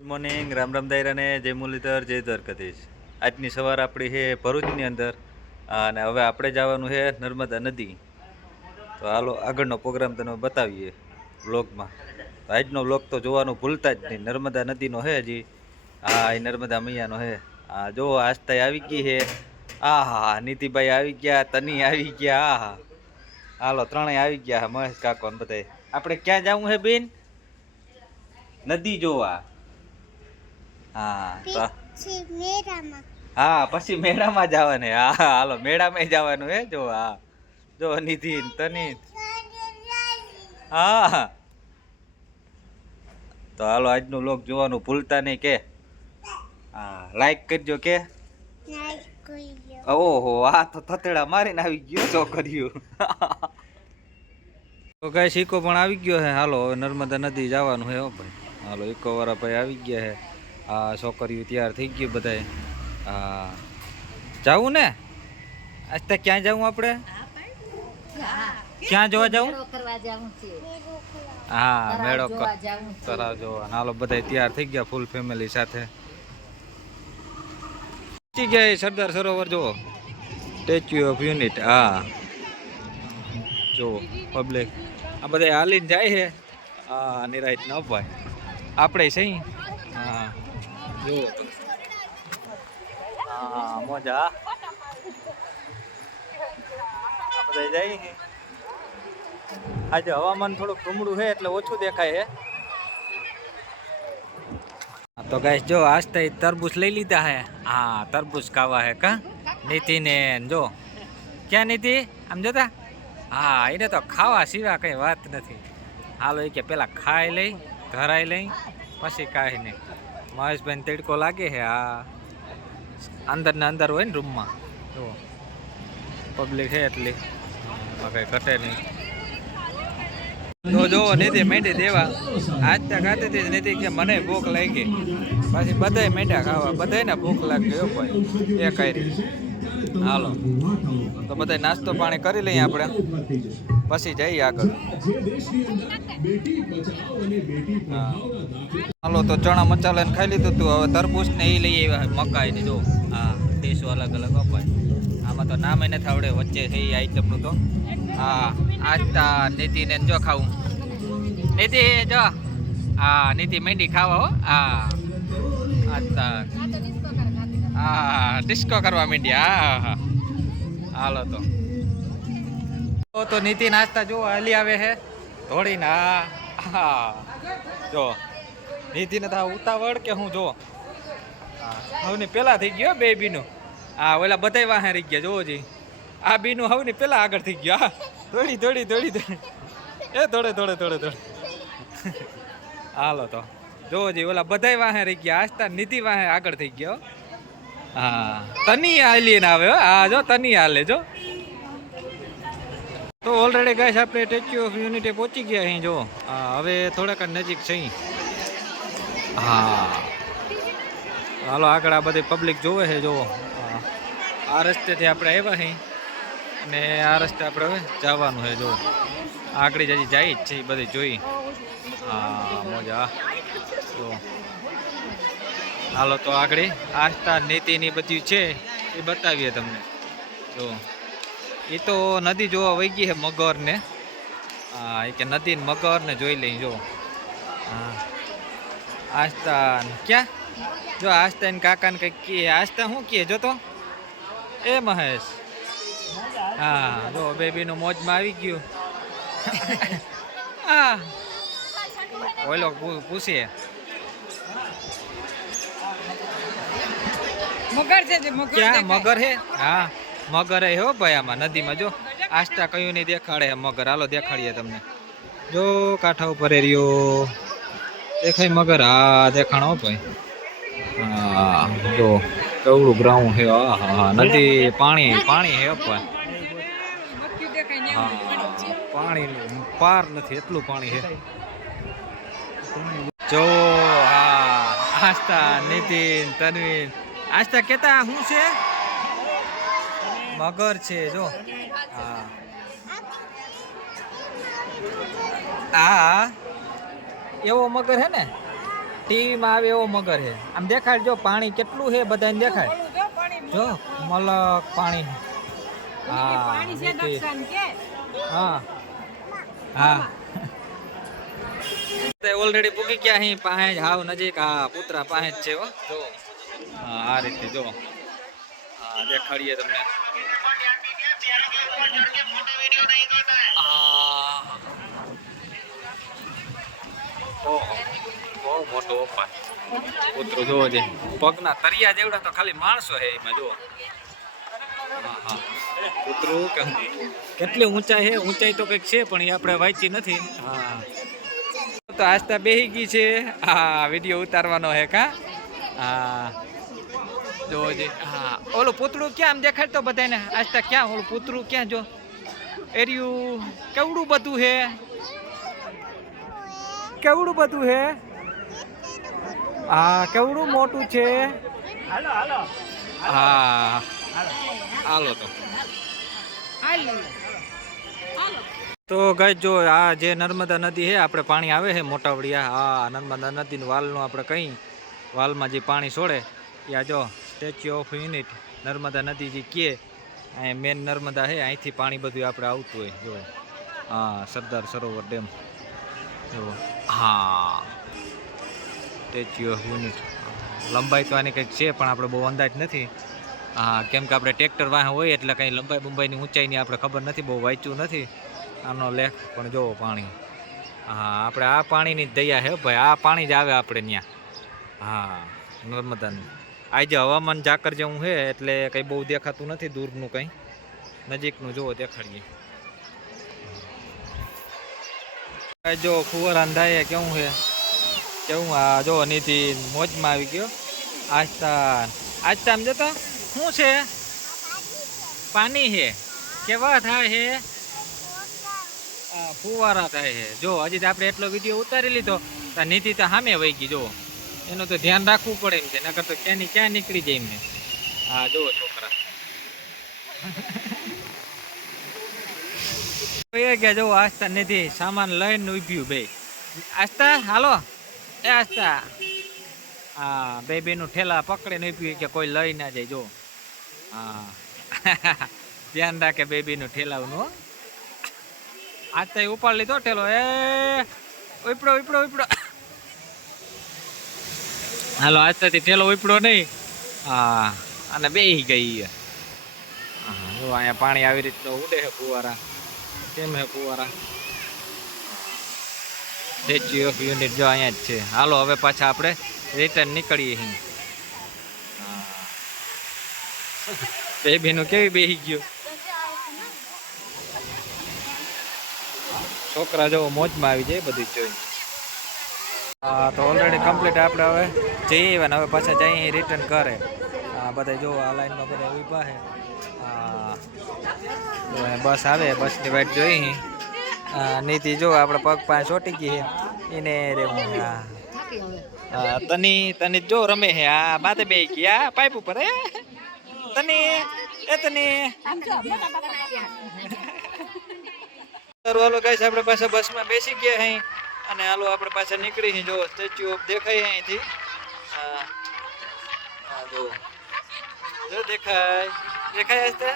Morning Ram Ram દાયરાને જય મુરલીધર જય દ્વારકાધીશ આજની સવાર આપણી છે ભરૂચની અંદર અને હવે આપણે જવાનું છે નર્મદા નદી તો હાલો આગળનો પ્રોગ્રામ તમે બતાવીએ બ્લોગમાં તો આજનો બ્લોગ તો જોવાનું ભૂલતા જ નહીં નર્મદા નદીનો છે હજી હા એ નર્મદા મૈયાનો છે હા જો આસ્થા આવી ગઈ છે આ હા નીતિભાઈ આવી ગયા તની આવી ગયા આ હા હાલો ત્રણેય આવી ગયા મહેશ કાકો ને બધાય આપણે ક્યાં જવું છે બેન? નદી જોવા હા તો પછી મેળામાં. હા પછી મેળામાં જવાનું. હા હાલો મેળામાં જવાનું હે. જો હા. જો નિધિ તનિત તની હા. તો હાલો આજનું લોક જોવાનું ભૂલતા નહીં કે. હા લાઈક કરજો કે. ઓહો આ તો થતેડા મારીને આવી ગયો છોકરીઓ તો કઈ સિક્કો પણ આવી ગયો હે. હાલો હવે નર્મદા નદી જવાનું હે ભાઈ. હાલો ઇકો વાળા ભાઈ આવી ગયા હે. આ છોકરીઓ તૈયાર થઈ ગયું બધાય હા જાવું ને? આજ તો ક્યાં જવું આપણે? ક્યાં જોવા જવું? હા, મેળો તરાવ જોવા હાલો બધા તૈયાર થઈ ગયા ફૂલ ફેમિલી સાથે. ગયા સરદાર સરોવર જો સ્ટેચ્યુ ઓફ યુનિટ હા. જો પબ્લિક આ બધા હાલીને જાય છે. હા નિરાયત ન અપાય. આપણે સહી હા. હા મોજા બધા જાય આજે હવામાન થોડુંક ધૂમડું છે એટલે ઓછું દેખાય છે. તો ગાઈસ જો, આજ તો તરબૂચ લઈ લીધા હે હા, તરબૂચ ખાવા હે કા? નીતિ ને જો. ક્યાં નીતિ? આમ જોતા? હા, એને તો ખાવા સિવાય કઈ વાત નથી. હાલો, એ કે પેલા ખાઈ લઈ, ધરાઈ લઈ, પછી કાંઈ નહીં. મહેશભાઈ તડકો લાગે છે હા અંદર ને અંદર હોય ને રૂમમાં. જુઓ. પબ્લિક છે એટલી. કઈ ઘટે નહીં. તો જુઓ નીતિ મેંડી દેવા. આજ તક ખાતી હતી નીતિ કે મને ભૂખ લાગી. પછી બધાય મેંડા ખાવા, બધાયને ભૂખ લાગી એવું ભાઈ. એ કરી હાલો. તો બધાય નાસ્તો પાણી કરી લઈએ આપણે. પછી જઈએ આગળ. હાલો, તો ચણા મસાલા ને ખાઈ લીધું તું. હવે તરબૂચ ને એ લઈ આવ્યા મકાઈ ને જો. હા ડીશો અલગ અલગ અપાય આમાં તો નામે નથી આવડે, વચ્ચે છે એ આઈટમનું તો. હા, આજ તા નીતિ ને જો ખાવું. નીતિ, જો. હા, નીતિ મેંડી ખાવા હો. હા. આજ તા હા ડિસ્કો કરવા માંડ્યા હા હાલો તો તો નીતિ નાસ્તા જો હાલી આવે હે. ધોળીને. હા હા જો નીતિને તો ઉતાવળ કે હું જો હવે પેલા થઈ ગયો બે બીનું. હા ઓલા બધાય વાહે રહી ગયા જોવો જી. આ બીનું હવે પેલા આગળ થઈ ગયો. હા દોડી દોડી દોડી દોડી એ દોડે દોડે દોડે દોડે હાલો તો જોવો જી ઓલા બધાય વાહે રહી ગયા આસ્તા નીતિ વાહે આગળ થઈ ગયો. હા. તની આલીને આવે. હા. જો, તની હાલે જો. તો ઓલરેડી ગાઈસ આપણે સ્ટેચ્યુ ઓફ યુનિટી પહોંચી ગયા અહીં, જો. હવે થોડાક નજીક છે અહીં. હા. હાલો, આગળ આ બધી પબ્લિક જોવે છે, જો. આ રસ્તેથી આપણે આવ્યા છીએ અને આ રસ્તે આપણે હવે જવાનું છે, જો. આગળ જ હજી જાય જ છે, એ બધી જોઈ. હા, મજા. જો. હાલો, તો આગળ આસ્થા નીતિની બધી છે, એ બતાવીએ તમને. જો એ તો નદી જોવા વહી ગઈ છે મગરને. હા એ કે નદી મગરને જોઈ લઈ, જો. હા. આસ્થા ક્યાં? જો, આસ્થા ને કાકાને કંઈક કહે આસ્થા શું કહે જો તો. એ મહેશ. હા, જો, બેબીનું મોજમાં આવી ગયું. હા. ઓલો પૂછીએ. મગર છે મગર મગર હે? હા મગર હે હો ભાઈ આમાં નદીમાં. જો આસ્ટા કયું નહીં દેખાડે મગર. હાલો દેખાડીએ તમને. જો કાંઠા ઉપર રહ્યો. દેખાય મગર? હા દેખાણો ભાઈ. હા જો કવડું ગ્રાઉન્ડ હે. હા હા નદી પાણી પાણી હે પણ પાણી પાર નથી એટલું પાણી હે. જો હા આસ્થા નીતિન તનવીન આસ્થા કેતા શું છે? મગર છે જો. હા. હા એવો મગર હે ને? ટીવીમાં આવે એવો મગર છે આમ દેખાડ જો પાણી કેટલું છે બધાને દેખાય જો મલક પાણી હા. હા હા. ઓલરેડી પૂકી ગયા અહીં પાસે જ હાવ નજીક હા પુતરા પાસે જ છે હો. જો. હા આ રીતે જો. દેખાડીએ તમને. આ. બહુ મોટો ઓપન પુત્રો જોવો છે પગના તરિયા જેવડા તો ખાલી માણસો હે એમાં જો હા હા. કૂતરું કેટલી ઊંચાઈ હે? ઊંચાઈ તો કંઈક છે, પણ એ આપણે વાંચી નથી. હા. તો આસ્તા બેહી ગઈ છે. હા વીડિયો ઉતારવાનો હે કા? હા. જી હા. ઓલું પૂતળું ક્યાં આમ દેખાડ તો બધાને આસ્તા ક્યાં ઓલું પૂતળું? ક્યાં જો? એર્યું કેવડું બધું હે? કેવડું બધું હે? હા, કેવડું મોટું છે? હા. હાલો તો. તો ગઈ જો આ જે નર્મદા નદી છે આપણે પાણી આવે છે મોટા વડિયા હા, નર્મદા નદીનું વાલનું આપણે કંઈ વાલમાં જે પાણી છોડે ત્યાં જો. સ્ટેચ્યુ ઓફ યુનિટ નર્મદા નદી જે કહે અહીંયા મેન નર્મદા છે, અહીંથી પાણી બધું આપણે આવતું હોય જો હા, સરદાર સરોવર ડેમ. જો હા. સ્ટેચ્યુ ઓફ યુનિટ લંબાઈ તો આની કંઈક છે, પણ આપણે બહુ અંદાજ નથી. હા, કેમ કે આપણે ટ્રેક્ટર વાહન હોય એટલે કંઈ લંબાઈ બંબાઈની ઊંચાઈની આપણે ખબર નથી, બહુ વાંચ્યું નથી. આનો લેખ પણ જોવો પાણી. હા, આપણે આ પાણીની જ દયા છે, ભાઈ. આ પાણી જ આવે આપણે ત્યાં હા, નર્મદાનું. આજે હવામાન ઝાકર જેવું છે, એટલે કંઈ બહુ દેખાતું નથી દૂરનું કંઈ. નજીકનું જોવો દેખાડીએ. જો ફુવારા અંધાએ કેવું છે? કેવું? આ જો નીતિ મોજમાં આવી ગયો. આસ્તા આમ જતો શું છે? પાણી છે. કેવા થાય છે? ફુવારા થાય છે. જો હજી આપણે એટલો વીડિયો ઉતારી લીધો નીતિ તો સામે વહી ગઈ જો એનું તો ધ્યાન રાખવું પડે એમ છે, નકર તો ક્યાંની ક્યાં નીકળી જાય એમને હા, જુઓ છોકરા. એ ગયા જો આસ્તા નથી, સામાન લઈને ઉભ્યું બે. આસ્તા હાલો. એ આસ્તા હા, બે ઠેલા પકડીને ઉભ્યું કે કોઈ લઈ ના જાય જો હા. ધ્યાન રાખે બેબીનું ઠેલાવનું. આજ તો ઉપાડ લીધો ઠેલો. એ, ઉપડો ઉપડો ઉપડો. હાલો, આજ તો ઠેલો ઉપડો નહીં. હા, અને બેહી ગઈ જો અહીંયા પાણી આવી રીતનું ઉડે છે ફુવારા. કેમ હે ફુવારા? સ્ટેચ્યુ ઓફ યુનિટ જો અહીંયા જ છે. હાલો, હવે પાછા આપણે રિટર્ન નીકળીએ અહીં બેબીનું કેવી બેહી ગયું? છોકરા જો મોજમાં આવી જાય બધું જોઈ. તો ઓલરેડી કમ્પ્લીટ આપણે હવે જઈએ ને હવે પાછા જઈ રિટર્ન કરે. હા બધા જો આ લાઈનમાં બધા ઊભા છે. હા બસ આવે બસની વાટ જોઈ હા નીતિ જો, આપણે પગ પાસે ચોટી ગઈ એને રે હું હા હા તની તની જો રમે હે આ બાતે બે ગયા પાઇપ ઉપર, હે? તની, એ તની. હાલો ગાઈસ આપણે પાછા બસમાં બેસી ગયા અહીં. અને હાલો, આપણે પાછા નીકળી જો સ્ટેચ્યુ ઓફ દેખાય અહીંથી હા હા જો દેખાય. દેખાય હશે